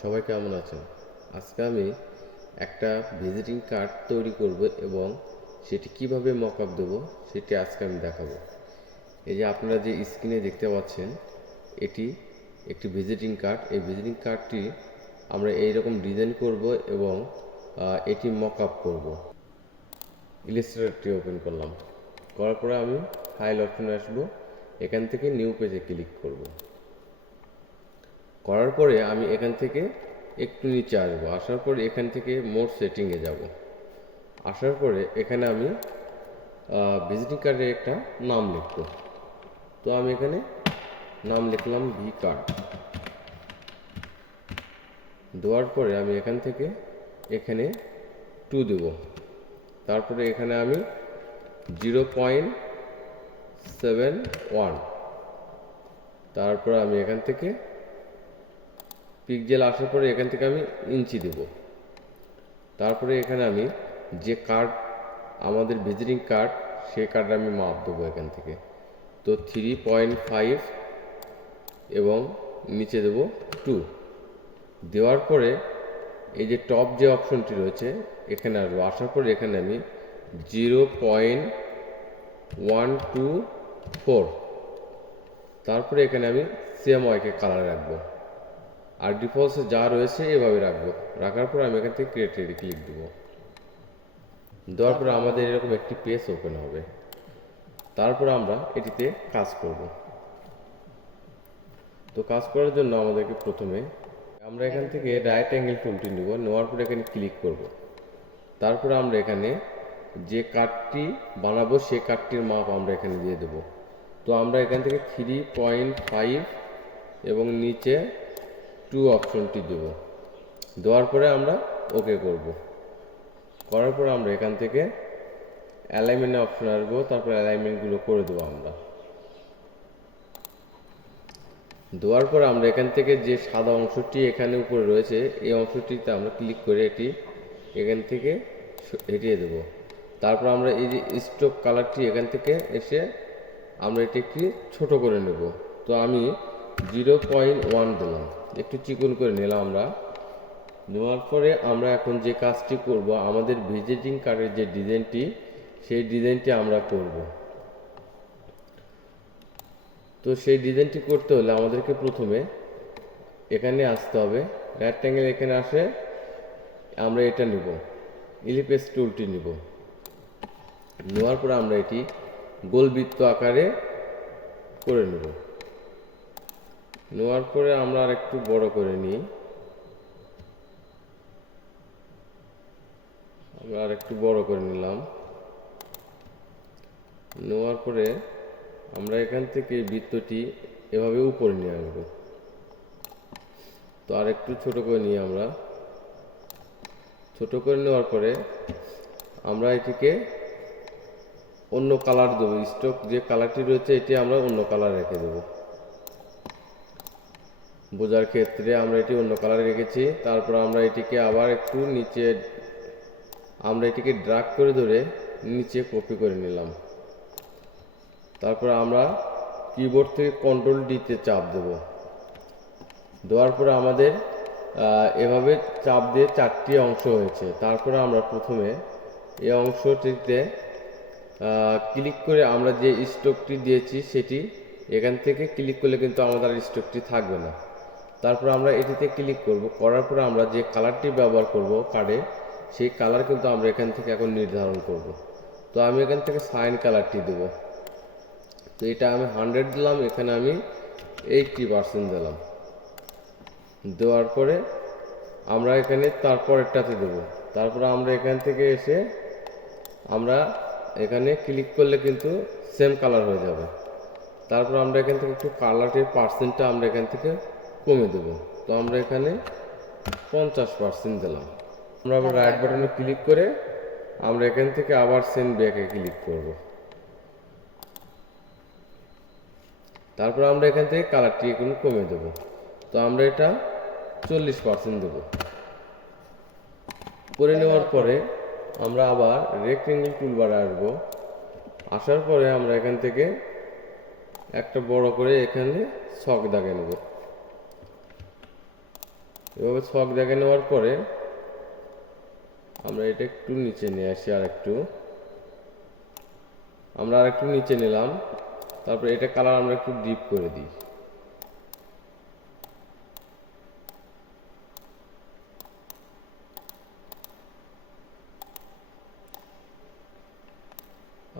সবাই কেমন আছেন? আজকে আমি একটা ভিজিটিং কার্ড তৈরি করব এবং সেটি কিভাবে মকআপ দেব সেটি আজকে আমি দেখাবো। এই যে আপনারা যে স্ক্রিনে দেখতে পাচ্ছেন, এটি একটি ভিজিটিং কার্ড। এই ভিজিটিং কার্ডটি আমরা এইরকম ডিজাইন করব এবং এটি মকআপ করব। ইলাস্ট্রেটরটি ওপেন করলাম, করার পরে আমি ফাইল অপশনে আসবো, এখান থেকে নিউ পেজে ক্লিক করব। করার পরে আমি এখান থেকে একটু নিচে আসবো, আসার পরে এখান থেকে মোর সেটিংয়ে যাব। আসার পরে এখানে আমি ভিজিটিং কার্ডের একটা নাম লিখব। তো আমি এখানে নাম লিখলাম ভি কার্ড। দেওয়ার পরে আমি এখান থেকে এখানে 2 দেব। তারপরে এখানে আমি 0.71, তারপরে আমি এখান থেকে পিক্সেল আসার পরে এখান থেকে আমি ইঞ্চি দেব। তারপরে এখানে আমি যে কার্ড, আমাদের ভিজিটিং কার্ড, সেই কার্ডে আমি মাপ দেবো এখান থেকে। তো 3.5 এবং নিচে দেব 2। দেওয়ার পরে এই যে টপ যে অপশনটি রয়েছে এখানে আসবো, আসার পরে এখানে আমি 0.124, তারপরে এখানে আমি CMYK কালার রাখবো, আর ডিফল্টসে যা রয়েছে এভাবে রাখবো। রাখার পর আমি এখান থেকে ক্রিয়েটে ক্লিক দেবো। দেওয়ার পরে আমাদের এরকম একটি পেজ ওপেন হবে। তারপর আমরা এটিতে কাজ করব। তো কাজ করার জন্য আমাদেরকে প্রথমে আমরা এখান থেকে রাইট অ্যাঙ্গেল টুলটি নেব, নেওয়ার পরে এখানে ক্লিক করব। তারপরে আমরা এখানে যে কার্ডটি বানাবো সেই কার্ডটির মাপ আমরা এখানে দিয়ে দেব। তো আমরা এখান থেকে 3.5 এবং নিচে 2 অপশনটি দেব। দেওয়ার পরে আমরা ওকে করব। করার পর আমরা এখান থেকে অ্যালাইনমেন্ট অপশন আসবো, তারপর অ্যালাইনমেন্টগুলো করে দেবো আমরা। দেওয়ার পর আমরা এখান থেকে যে সাদা অংশটি এখানে উপরে রয়েছে এই অংশটিতে আমরা ক্লিক করে এটি এখান থেকে হটিয়ে দেব। তারপর আমরা এই যে স্ট্রোক কালারটি এখান থেকে এসে আমরা এটি একটি ছোট করে নেব। তো আমি 0.1 দিলাম, একটু চিকন করে নিলাম আমরা। নেওয়ার পরে আমরা এখন যে কাজটি করব, আমাদের ভিজিটিং কার্ডের যে ডিজাইনটি, সেই ডিজাইনটি আমরা করব। তো সেই ডিজাইনটি করতে হলে আমাদেরকে প্রথমে এখানে আসতে হবে, রেক্ট্যাঙ্গেল এখানে আসে আমরা এটা নিব, ইলিপস টুলটি নিব। নেওয়ার পরে আমরা এটি গোল বৃত্ত আকারে করে নেব। নেওয়ার পরে আমরা আর একটু বড় করে নিই, আমরা আর একটু বড় করে নিলাম। নেওয়ার পরে আমরা এখান থেকে বৃত্তটি এভাবে উপরে নিয়ে আসবো। তো আর একটু ছোট করে নিয়ে আমরা ছোট করে নেওয়ার পরে আমরা এটিকে অন্য কালার দেবো। স্টক যে কালারটি রয়েছে এটি আমরা অন্য কালার রেখে দেব। বোঝার ক্ষেত্রে আমরা এটি অন্য কালারে রেখেছি। তারপর আমরা এটিকে আবার একটু নিচে, আমরা এটিকে ড্র্যাগ করে ধরে নিচে কপি করে নিলাম। তারপর আমরা কিবোর্ড থেকে কন্ট্রোল ডিতে চাপ দেব। দেওয়ার পরে আমাদের এভাবে চাপ দিয়ে 4টি অংশ হয়েছে। তারপরে আমরা প্রথমে এই অংশটিতে ক্লিক করে আমরা যে স্ট্রোকটি দিয়েছি সেটি এখান থেকে ক্লিক করলে কিন্তু আমাদের স্ট্রোকটি থাকবে না। তারপর আমরা এটিতে ক্লিক করব। করার পরে আমরা যে কালারটি ব্যবহার করব কার্ডে, সেই কালার কিন্তু আমরা এখান থেকে এখন নির্ধারণ করব। তো আমি এখান থেকে সাইন কালারটি দেব। তো এটা আমি 100 দিলাম, এখানে আমি 80% দিলাম। দেওয়ার পরে আমরা এখানে তারপরেরটাতে দেব। তারপরে আমরা এখান থেকে এসে আমরা এখানে ক্লিক করলে কিন্তু সেম কালার হয়ে যাবে। তারপর আমরা এখান থেকে একটু কালারের পার্সেন্টটা আমরা এখান থেকে কমে দেব। তো আমরা এখানে 50% দিলাম। আমরা আবার রাইট বাটনে ক্লিক করে আমরা এখান থেকে আবার সেন্ড ব্যাকে ক্লিক করব। তারপর আমরা এখান থেকে কালারটি এখন কমে দেব। তো আমরা এটা 40% দেব। করে নেওয়ার পরে আমরা আবার রেক্টেঙ্গেল টুলবারে আসব। আসার পরে আমরা এখান থেকে একটা বড় করে এখানে ছক দাগে নেব। এভাবে ছক দেখে নেওয়ার পরে আমরা এটা একটু নিচে নিয়ে আসি, আমরা আরেকটু নিচে নিলাম। তারপরে এটা কালার আমরা একটু ডিপ করে দিই।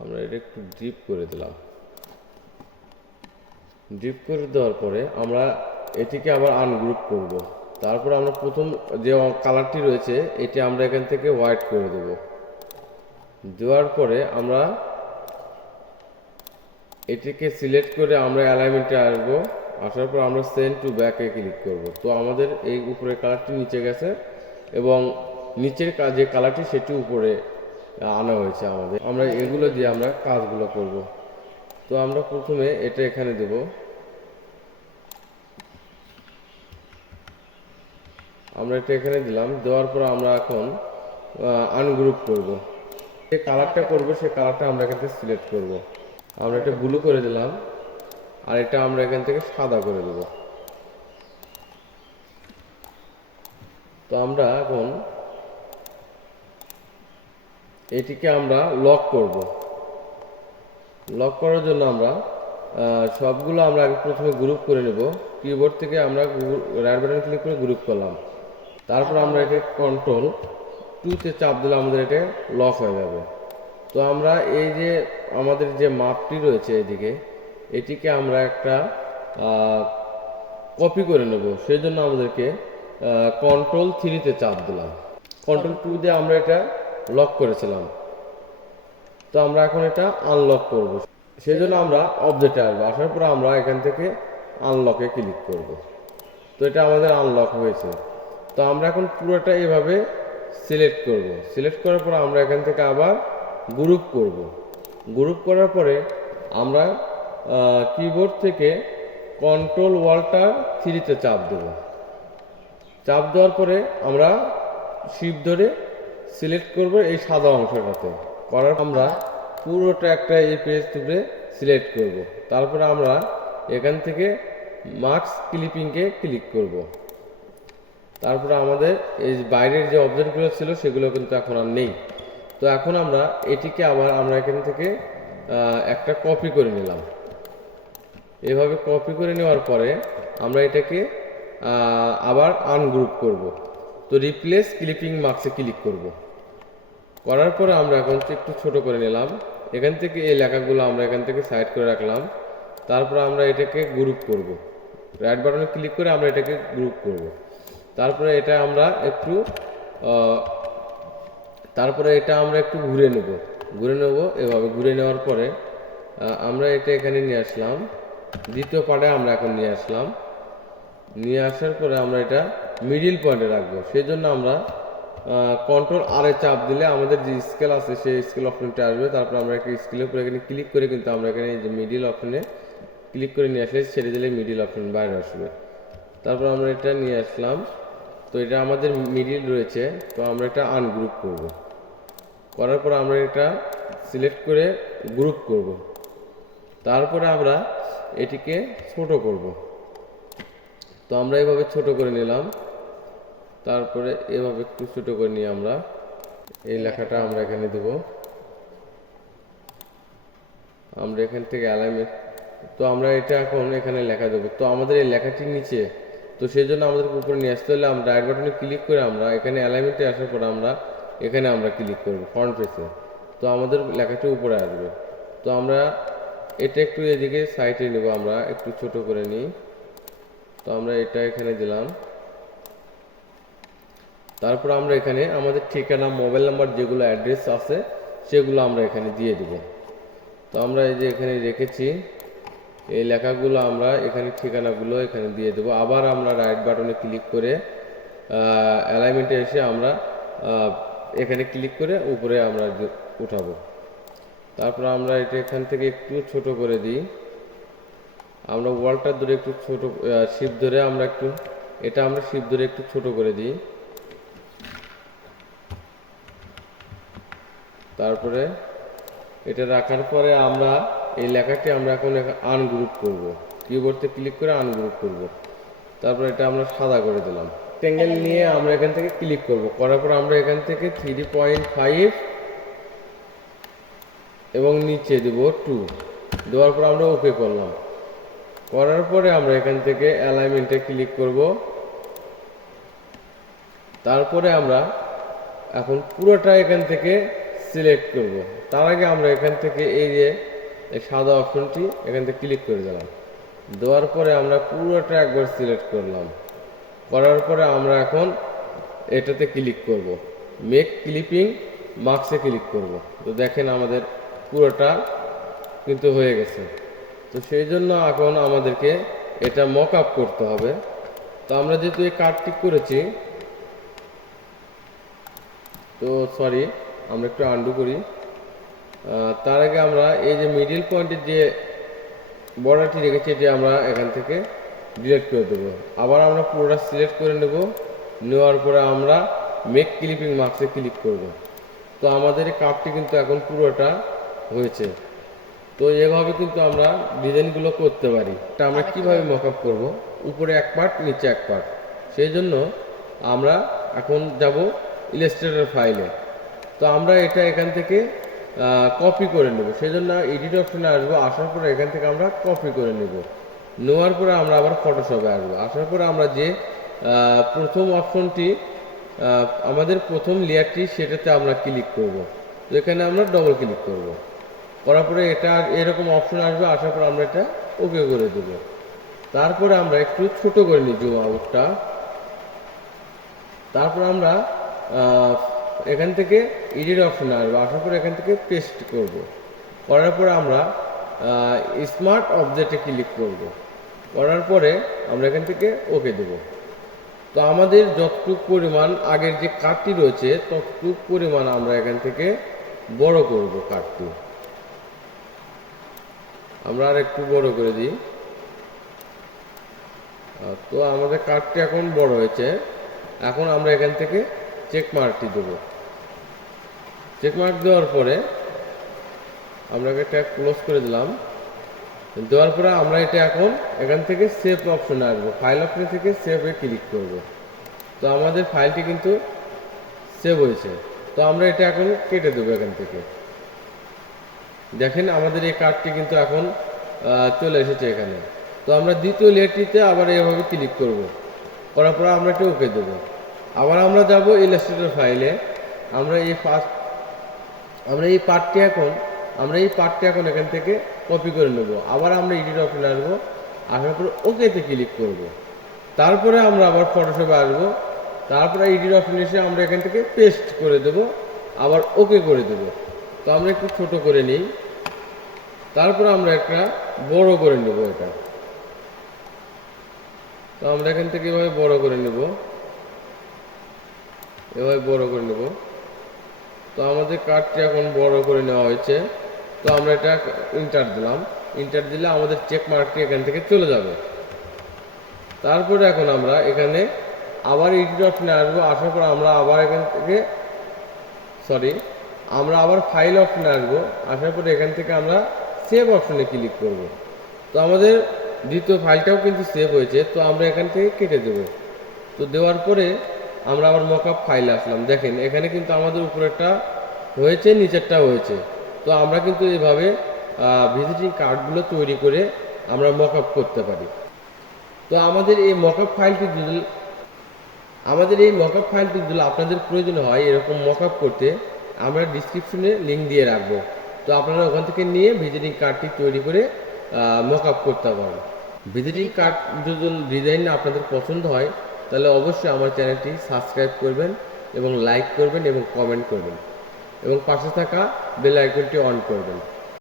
আমরা এটা একটু ডিপ করে দিলাম। ডিপ করে দেওয়ার পরে আমরা এটিকে আবার আনগ্রুপ করব। তারপর আমরা প্রথম যে কালারটি রয়েছে এটি আমরা এখান থেকে হোয়াইট করে দেব। দেওয়ার পরে আমরা এটিকে সিলেক্ট করে আমরা অ্যালাইনমেন্টে আসবো। আসার পর আমরা সেন্ড টু ব্যাকে ক্লিক করব। তো আমাদের এই উপরের কালারটি নিচে গেছে এবং নিচের যে কালারটি সেটি উপরে আনা হয়েছে আমাদের। আমরা এগুলো দিয়ে আমরা কাজগুলো করব। তো আমরা প্রথমে এটা এখানে দেব। আমরা এটা এখানে দিলাম। দেওয়ার পর আমরা এখন আনগ্রুপ করব। যে কালারটা করব সেই কালারটা আমরা এখান থেকে সিলেক্ট করব। আমরা এটা ব্লু করে দিলাম আর এটা আমরা এখান থেকে সাদা করে দেব। তো আমরা এখন এটিকে আমরা লক করব। লক করার জন্য আমরা সবগুলো আমরা আগে প্রথমে গ্রুপ করে নেব। কিবোর্ড থেকে আমরা রাইট বাটন ক্লিক করে গ্রুপ করলাম। তারপর আমরা এটা কন্ট্রোল 2 চাপ দিলে আমাদের এটা লক হয়ে যাবে। তো আমরা এই যে আমাদের যে মাপটি রয়েছে এদিকে, এটিকে আমরা একটা কপি করে নেব। সেই জন্য আমাদেরকে কন্ট্রোল 3 চাপ দিলাম। কন্ট্রোল 2 দিয়ে আমরা এটা লক করেছিলাম। তো আমরা এখন এটা আনলক করব। সেই জন্য আমরা অবজেক্টে আসবো। আসার পর আমরা এখান থেকে আনলকে ক্লিক করব। তো এটা আমাদের আনলক হয়েছে। তো আমরা এখন পুরোটা এভাবে সিলেক্ট করব। সিলেক্ট করার পর আমরা এখান থেকে আবার গ্রুপ করব। গ্রুপ করার পরে আমরা কিবোর্ড থেকে কন্ট্রোল ওয়ালটা 3 চাপ দেব। চাপ দেওয়ার পরে আমরা শিফট ধরে সিলেক্ট করব এই সাদা অংশটাতে। করার আমরা পুরোটা একটা এই পেজ তুলে সিলেক্ট করব। তারপরে আমরা এখান থেকে মার্কস ক্লিপিংকে ক্লিক করব। তারপরে আমাদের এই বাইরের যে অবজেক্টগুলো ছিল সেগুলো কিন্তু এখন আর নেই। তো এখন আমরা এটিকে আবার আমরা এখান থেকে একটা কপি করে নিলাম। এভাবে কপি করে নেওয়ার পরে আমরা এটাকে আবার আনগ্রুপ করব। তো রিপ্লেস ক্লিপিং মার্কসে ক্লিক করব। করার পরে আমরা এখন একটু ছোট করে নিলাম। এখান থেকে এই লেখাগুলো আমরা এখান থেকে সাইড করে রাখলাম। তারপর আমরা এটাকে গ্রুপ করব। রাইট বাটনে ক্লিক করে আমরা এটাকে গ্রুপ করব। তারপরে এটা আমরা একটু ঘুরে নেব। এভাবে ঘুরে নেওয়ার পরে আমরা এটা এখানে নিয়ে আসলাম। দ্বিতীয় পার্টে আমরা এখন নিয়ে আসলাম। নিয়ে আসার পরে আমরা এটা মিডিল পয়েন্টে রাখবো। সেই জন্য আমরা কন্ট্রোল আর এ চাপ দিলে আমাদের যে স্কেল আছে সেই স্কেল অপশনটা আসবে। তারপর আমরা একটা স্কেলের উপরে এখানে ক্লিক করে কিন্তু আমরা এখানে এই যে মিডিল অপশনে ক্লিক করে নিয়ে আসলে ছেড়ে দিলে মিডিল অপশন বাইরে আসবে। তারপর আমরা এটা নিয়ে আসলাম। তো এটা আমাদের মিডিল রয়েছে। তো আমরা এটা আনগ্রুপ করব। করার পর আমরা এটা সিলেক্ট করে গ্রুপ করব। তারপরে আমরা এটিকে ছোট করব। তো আমরা এভাবে ছোট করে নিলাম। তারপরে এভাবে একটু ছোট করে নিয়ে আমরা এই লেখাটা আমরা এখানে দেব। আমরা এখান থেকে অ্যালাইনমেন্ট, তো আমরা এটা এখন এখানে লেখা দেবো। তো আমাদের এই লেখাটির নিচে, তো সেই জন্য আমাদেরকে উপরে নিয়ে আসতে হলে আমরা রাইট বাটনে ক্লিক করে আমরা এখানে অ্যালাইনমেন্টে আসার পর আমরা এখানে আমরা ক্লিক করব ফ্রন্ট পেজে। তো আমাদের লেখাটি উপরে আসবে। তো আমরা এটা একটু এদিকে সাইডে নেব, আমরা একটু ছোট করে নিই। তো আমরা এটা এখানে দিলাম। তারপর আমরা এখানে আমাদের ঠিকানা, মোবাইল নাম্বার, যেগুলো অ্যাড্রেস আছে সেগুলো আমরা এখানে দিয়ে দেব। তো আমরা এই যে এখানে রেখেছি এই লেখাগুলো, আমরা এখানে ঠিকানাগুলো এখানে দিয়ে দেব। আবার আমরা রাইট বাটনে ক্লিক করে অ্যালাইনমেন্টে এসে আমরা এখানে ক্লিক করে উপরে আমরা উঠাবো। তারপর আমরা এটা এখান থেকে একটু ছোট করে দিই। আমরা ওয়ালটা ধরে একটু ছোট শিফট ধরে আমরা শিফট ধরে একটু ছোট করে দিই। তারপরে এটা রাখার পরে আমরা এই লেখাটি আমরা এখন আনগ্রুপ করব। কিবোর্ডে ক্লিক করে আনগ্রুপ করব। তারপর এটা আমরা সাদা করে দিলাম। রেক্ট্যাঙ্গেল নিয়ে আমরা এখান থেকে ক্লিক করব, করার পর আমরা এখান থেকে 3.5 এবং নিচে দেব 2, দেওয়ার পর আমরা ওকে করলাম। করার পরে আমরা এখান থেকে অ্যালাইনমেন্টে ক্লিক করব। তারপরে আমরা এখন পুরোটা এখান থেকে সিলেক্ট করব। তার আগে আমরা এখান থেকে এই যে সাদা অপশনটি এখান থেকে ক্লিক করে দিলাম। দেওয়ার পরে আমরা পুরোটা একবার সিলেক্ট করলাম। করার পরে আমরা এখন এটাতে ক্লিক করব, মেক ক্লিপিং মার্কসে ক্লিক করব। তো দেখেন আমাদের পুরোটা কিন্তু হয়ে গেছে। তো সেই জন্য এখন আমাদেরকে এটা মক আপ করতে হবে। তো আমরা যেহেতু এই কার্ডটি করেছি, তো সরি, আমরা একটু আন্ডু করি। তার আগে আমরা এই যে মিডিল পয়েন্টের যে বর্ডারটি রেখেছি এটি আমরা এখান থেকে ডিলিট করে দেবো। আবার আমরা পুরোটা সিলেক্ট করে নেব, নেওয়ার পরে আমরা মেক ক্লিপিং মার্কসে ক্লিক করব। তো আমাদের এই কার্ডটি কিন্তু এখন পুরোটা হয়েছে। তো এভাবে কিন্তু আমরা ডিজাইনগুলো করতে পারি। এটা আমরা কিভাবে মক আপ করবো, উপরে এক পার্ট নিচে এক পার্ট। সেই জন্য আমরা এখন যাব ইলাস্ট্রেটর ফাইলে। তো আমরা এটা এখান থেকে কপি করে নেব। সেই জন্য এডিট অপশনে আসবো, আসার পরে এখান থেকে আমরা কপি করে নেব। নেওয়ার পরে আমরা আবার ফটোশপে আসবো। আসার পরে আমরা যে প্রথম অপশনটি আমাদের প্রথম লেয়ারটি সেটাতে আমরা ক্লিক করব। তো এখানে আমরা ডবল ক্লিক করব। করার পরে এটা এরকম অপশন আসবে, আসার পর আমরা এটা ওকে করে দেব। তারপরে আমরা একটু ছোট করে নিই জুম আউটটা। তারপর আমরা এখান থেকে এডিট অপশনে আসবো, আসার পরে এখান থেকে পেস্ট করব। করার পরে আমরা স্মার্ট অবজেক্টে ক্লিক করব। করার পরে আমরা এখান থেকে ওকে দেব। তো আমাদের যতটুকু পরিমাণ আগের যে কার্ডটি রয়েছে ততটুকু পরিমাণ আমরা এখান থেকে বড় করব কার্ডটি। আমরা আর একটু বড় করে দিই। তো আমাদের কার্ডটি এখন বড় হয়েছে। এখন আমরা এখান থেকে চেক মার্কটি দেব। চেক মার্ক দেওয়ার পরে আমরা এটা ক্লোজ করে দিলাম। দেওয়ার পরে আমরা এটা এখন এখান থেকে সেভ অপশনে আসবো, ফাইল অপশন থেকে সেভে ক্লিক করব। তো আমাদের ফাইলটি কিন্তু সেভ হয়েছে। তো আমরা এটা এখন কেটে দেবো এখান থেকে। দেখেন আমাদের এই কার্ডটি কিন্তু এখন চলে এসেছে এখানে। তো আমরা দ্বিতীয় লেয়ারটিতে আবার এইভাবে ক্লিক করব। করার পরে আমরা এটা ওকে দেবো। আবার আমরা যাব ইলাস্ট্রেটর ফাইলে। আমরা এই পার্টটি এখন এখান থেকে কপি করে নেব। আবার আমরা এডিট অপশনে আসবো, আসার পরে ওকেতে ক্লিক করব। তারপরে আমরা আবার ফটোশপে আসবো, তারপরে এডিট অপশনে এসে আমরা এখান থেকে পেস্ট করে দেব, আবার ওকে করে দেব। তো আমরা একটু ছোট করে নিই। তারপরে আমরা একটা বড় করে নেব এটা। তো আমরা এখান থেকে এভাবে বড় করে নেব, এভাবে বড় করে নেব। তো আমাদের কার্ডটি এখন বড় করে নেওয়া হয়েছে। তো আমরা এটা ইন্টার দিলাম। ইন্টার দিলে আমাদের চেক মার্কটি এখান থেকে চলে যাবে। তারপরে এখন আমরা এখানে আবার এডিট অপশনে আসবো, আসার পর আমরা আবার এখান থেকে আমরা আবার ফাইল অপশনে আসবো, আসার পরে এখান থেকে আমরা সেভ অপশনে ক্লিক করব। তো আমাদের দ্বিতীয় ফাইলটাও কিন্তু সেভ হয়েছে। তো আমরা এখান থেকে কেটে দেব। তো দেওয়ার পরে আমরা আবার মকআপ ফাইলে আসলাম। দেখেন এখানে কিন্তু আমাদের উপরেরটা হয়েছে, নিচেরটা হয়েছে। তো আমরা কিন্তু এইভাবে ভিজিটিং কার্ডগুলো তৈরি করে আমরা মকআপ করতে পারি। তো আমাদের এই মকআপ ফাইলটি যদি আপনাদের প্রয়োজন হয় এরকম মকআপ করতে, আমরা ডিসক্রিপশনে লিঙ্ক দিয়ে রাখবো। তো আপনারা ওখান থেকে নিয়ে ভিজিটিং কার্ডটি তৈরি করে মকআপ করতে পারেন। ভিজিটিং কার্ড যদি ডিজাইন আপনাদের পছন্দ হয় তাহলে অবশ্যই আমার চ্যানেলটি সাবস্ক্রাইব করবেন এবং লাইক করবেন এবং কমেন্ট করবেন এবং পাশে থাকা বেল আইকনটি অন করবেন।